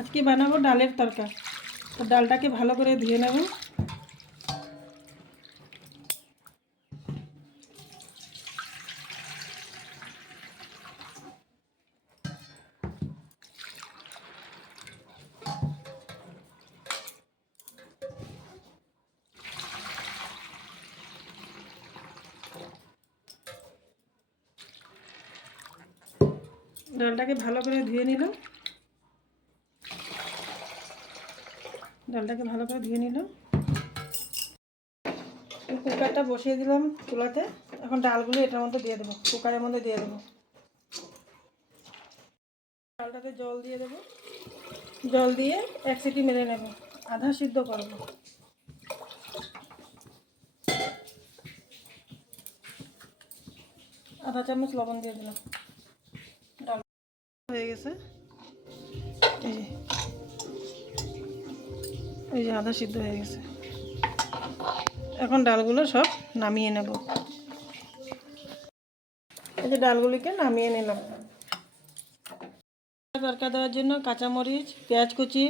আজকে বানাবো ডালের তরকা। তো ডালটাকে ভালো করে ধুয়ে নেব। ডালটাকে ভালো করে ধুয়ে নিলাম। কুকারটা বসিয়ে দিলাম চুলাতে। এখন ডালগুলো এটার মধ্যে দিয়ে দেবো, কুকারের মধ্যে দিয়ে দেবো। ডালটাতে জল দিয়ে দেবো। জল দিয়ে 1 সিটি মেরে নেব, আধা সিদ্ধ করব। আধা চামচ লবণ দিয়ে দিলাম। ডাল হয়ে গেছে, এই যে আধা সিদ্ধ হয়ে গেছে। এখন ডালগুলো সব নামিয়ে নেব। এই যে ডালগুলিকে নামিয়ে নিলাম। তরকা দেওয়ার জন্য কাঁচামরিচ, পেঁয়াজ কুচি,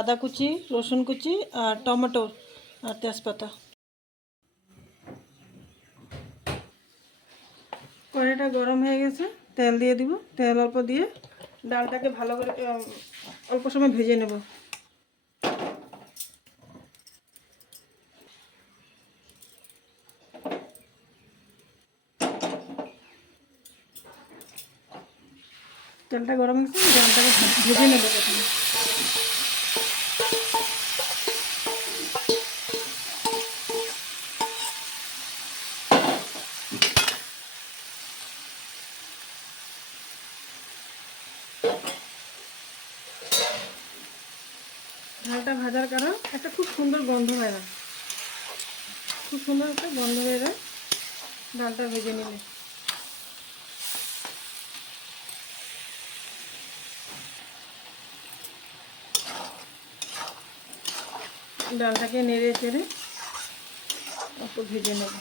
আদা কুচি, রসুন কুচি আর টমেটো আর তেজপাতা। কড়াইটা গরম হয়ে গেছে, তেল দিয়ে দিব। তেল অল্প দিয়ে ডালটাকে ভালো করে অল্প সময় ভেজে নেব। তেলটা গরম হয়েছে, ডালটাকে ভেজে নেব প্রথমে। ডালটা ভাজার কারণ একটা খুব সুন্দর গন্ধ হয় না, খুব সুন্দর একটা গন্ধ হয়ে যায় ডালটা ভেজে নিলে। ডালটাকে নেড়ে চেড়ে একটু ভেজে নেব।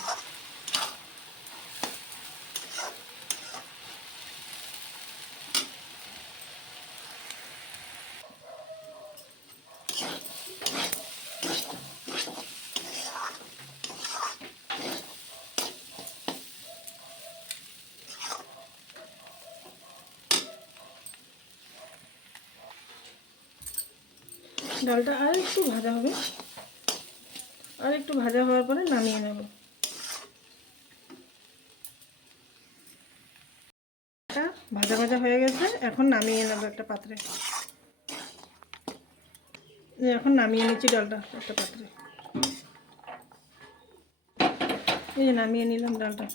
ডালটা আর একটু ভাজা হবে, আর একটু ভাজা হওয়ার পরে নামিয়ে নেব। ভাজা ভাজা হয়ে গেছে, এখন নামিয়ে নেব একটা পাত্রে। এখন নামিয়ে নিচ্ছি ডালটা একটা পাত্রে। এই যে নামিয়ে নিলাম ডালটা।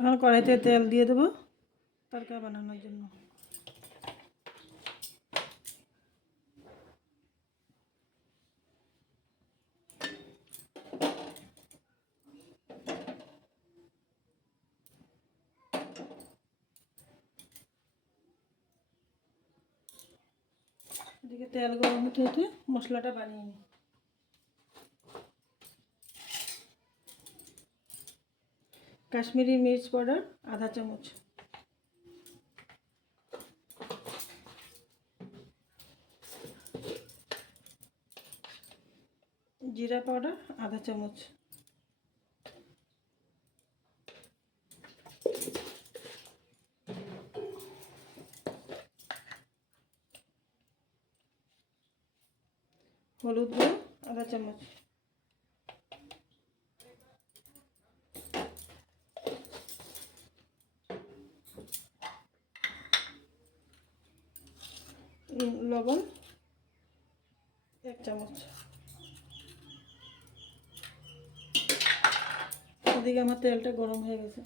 এখন কড়াইতে তেল দিয়ে দেবো তরকা বানানোর জন্য। এদিকে তেল গরম হতে হতে মশলাটা বানিয়ে নিই। কাশ্মীরি মির্চ পাউডার আধা চামচ, জিরা পাউডার আধা চামচ, হলুদ গুঁড়ো আধা চামচ, লবণ 1 চামচ। এদিকে আমার তেলটা গরম হয়ে গেছে।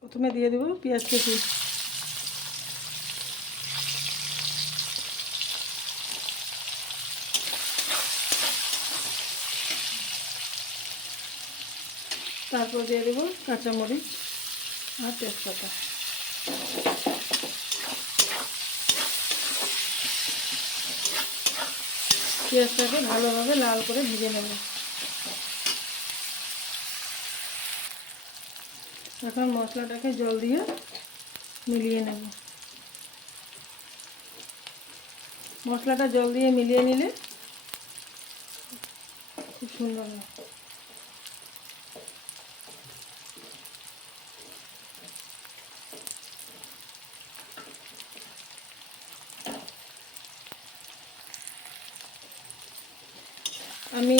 প্রথমে দিয়ে দেবো পেঁয়াজ কুচি। তারপর দিয়ে দেবো কাঁচামরিচ আর তেজপাতা। পেঁয়াজটাকে ভালোভাবে লাল করে ভেজে নেব। এখন মশলাটাকে জল দিয়ে মিলিয়ে নেব। মশলাটা জল দিয়ে মিলিয়ে নিলে খুব সুন্দর হয়। আমি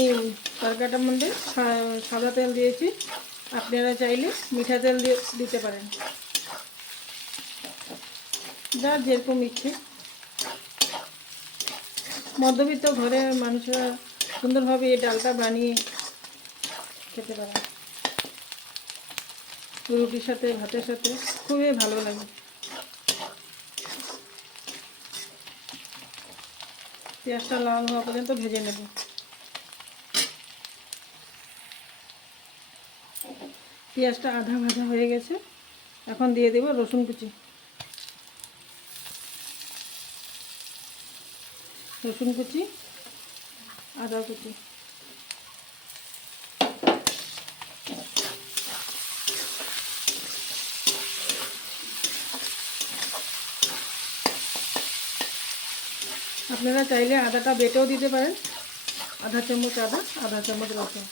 তরকারিটার মধ্যে সাদা তেল দিয়েছি, আপনারা চাইলে মিঠা তেল দিতে পারেন, যার যেরকম ইচ্ছে। মধ্যবিত্ত ঘরের মানুষরা সুন্দরভাবে এই ডালটা বানিয়ে খেতে পারে, রুটির সাথে ভাতের সাথে খুবই ভালো লাগে। পেঁয়াজটা লাল হওয়া পর্যন্ত ভেজে নেব। পেঁয়াজটা আধা ভাজা হয়ে গেছে, এখন দিয়ে দেব রসুন কুচি। রসুন কুচি, আদা কুচি। আপনারা চাইলে আদাটা বেটেও দিতে পারেন, আধা চামচ আদা, আধা চামচ রসুন।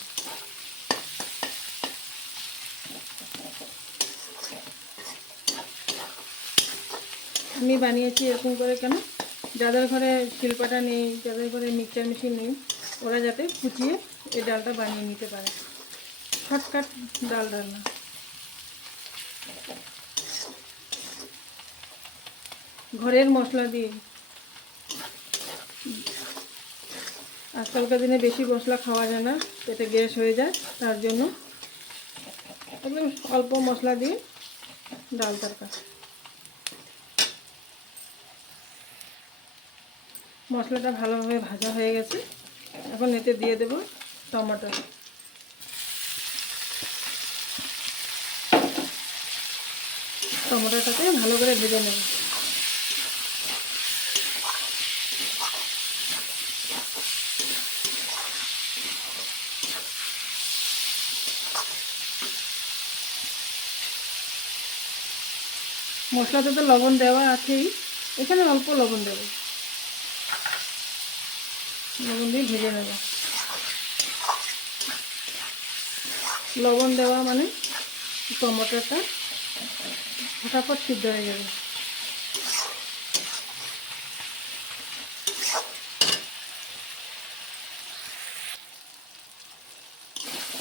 আমি বানিয়েছি এরকম করে কেন, যাদের ঘরে শিলপাটা নেই, যাদের ঘরে মিক্সচার মেশিন নেই, ওরা যাতে কুচিয়ে এই ডালটা বানিয়ে নিতে পারে। শর্টকাট ডাল রান্না। ঘরের মশলা দিয়ে। আজকালকার দিনে বেশি মশলা খাওয়া যায় না, পেটে গ্যাস হয়ে যায়, তার জন্য একদম অল্প মশলা দিয়ে ডাল তরকা। মশলাটা ভালোভাবে ভাজা হয়ে গেছে, এখন এতে দিয়ে দেব টমেটো। টমেটোটাকে ভালো করে ভেজে নেব। মশলাতে তো লবণ দেওয়া আছেই, এখানে অল্প লবণ দেব। লবণ দিয়ে ভেজে নেব। লবণ দেওয়া মানে টমেটোটা ফটাফট সিদ্ধ হয়ে যাবে।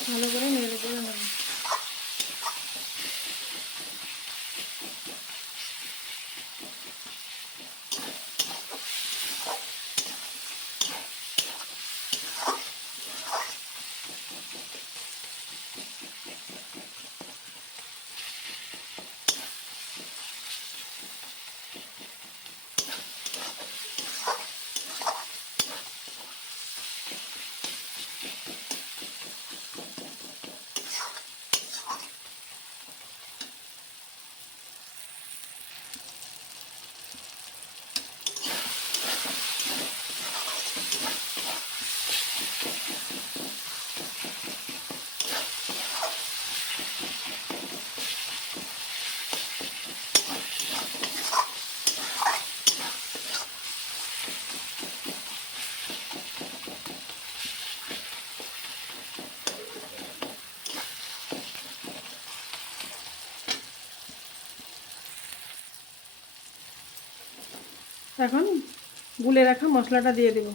ভালো করে নেড়ে চেড়ে নেব। এখন গুলে রাখা মশলাটা দিয়ে দেব।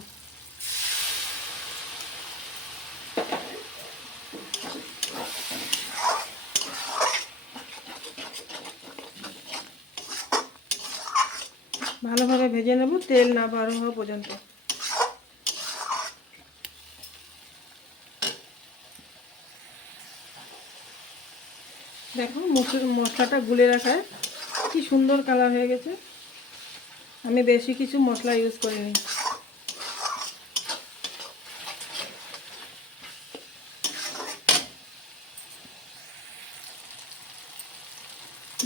ভালোভাবে ভেজে নেব, তেল না বার হওয়া পর্যন্ত। দেখো মশলাটা গুলে রাখায় কি সুন্দর কালার হয়ে গেছে। আমি বেশি কিছু মশলা ইউজ করিনি।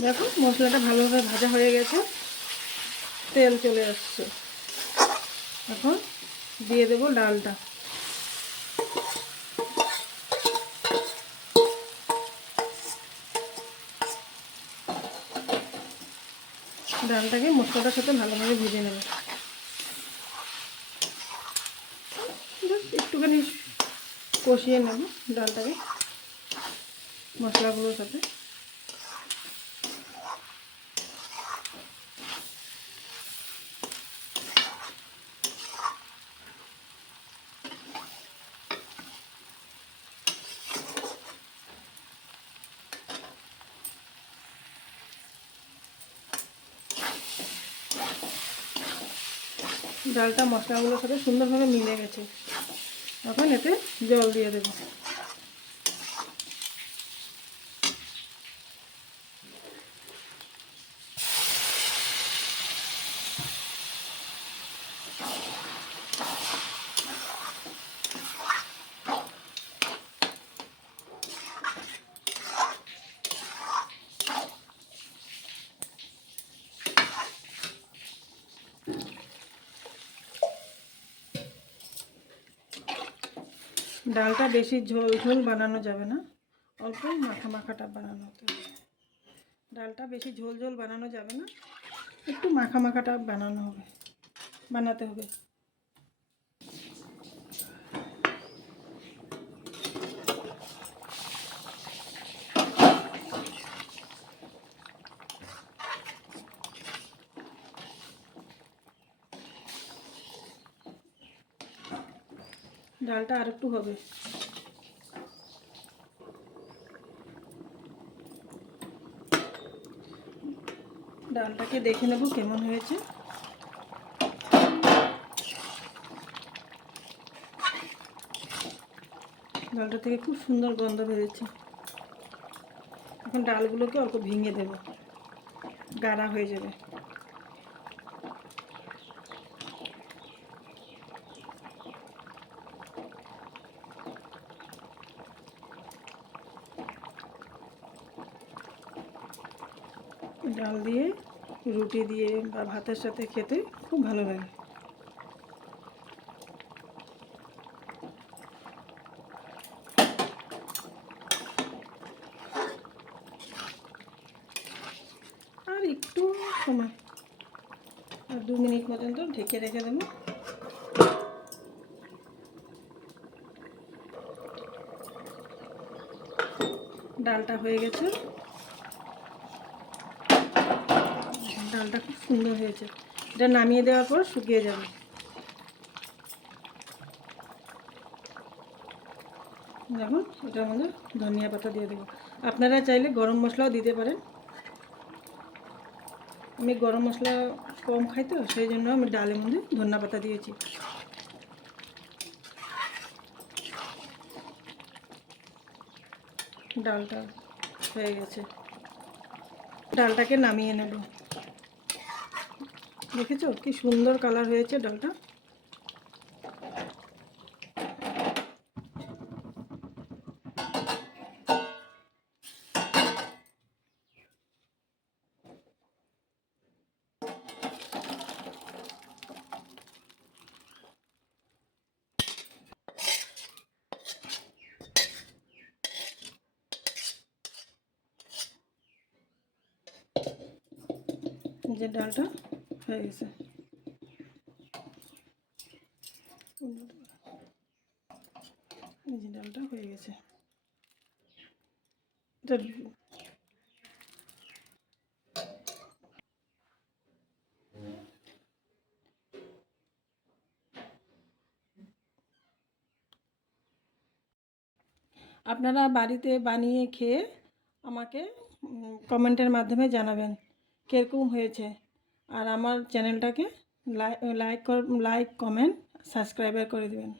দেখো মশলাটা ভালোভাবে ভাজা হয়ে গেছে, তেল চলে আসছে। এখন দিয়ে দেবো ডালটা। ডালটাকে মশলাটার সাথে ভালোভাবে ভেজে নেব। একটুখানি কষিয়ে নেব ডালটাকে মশলাগুলোর সাথে। ডালটা মশলাগুলোর সাথে সুন্দরভাবে মিলে গেছে। এখন এতে জল দিয়ে দেব। ডালটা বেশি ঝোল ঝোল বানানো যাবে না, অল্প মাখা মাখাটা বানানো হতে হবে। ডালটা বেশি ঝোল ঝোল বানানো যাবে না, একটু মাখা মাখাটা বানাতে হবে। ডালটা আর একটু হবে। ডালটাকে দেখে নেব কেমন হয়েছে। ডালটা থেকে খুব সুন্দর গন্ধ বেরোচ্ছে। এখন ডালগুলোকে অল্প ভেঙে দেব, গাঢ়া হয়ে যাবে। ডাল দিয়ে রুটি দিয়ে বা ভাতের সাথে খেতে খুব ভালো লাগে। আর একটু সময়, আর 2 মিনিট পর্যন্ত ঢেকে রেখে দেব। ডালটা হয়ে গেছে। ডালটা খুব সুন্দর হয়েছে। এটা নামিয়ে দেওয়ার পর শুকিয়ে যাবে। দেখুন, এটার মধ্যে ধনিয়া পাতা দিয়ে দেবো। আপনারা চাইলে গরম মশলাও দিতে পারেন। আমি গরম মশলা কম খাই তো, সেই জন্য আমি ডালের মধ্যে ধনিয়া পাতা দিয়েছি। ডালটা হয়ে গেছে। ডালটাকে নামিয়ে নেব। দেখেছো কি সুন্দর কালার হয়েছে ডালটা। যে ডালটা হয়ে গেছে। এই যে ডালটা হয়ে গেছে। এটা আপনারা বাড়িতে বানিয়ে খেয়ে আমাকে কমেন্টের মাধ্যমে জানাবেন কীরকম হয়েছে। আর আমার চ্যানেলটাকে লাইক কমেন্ট সাবস্ক্রাইব করে দেবেন।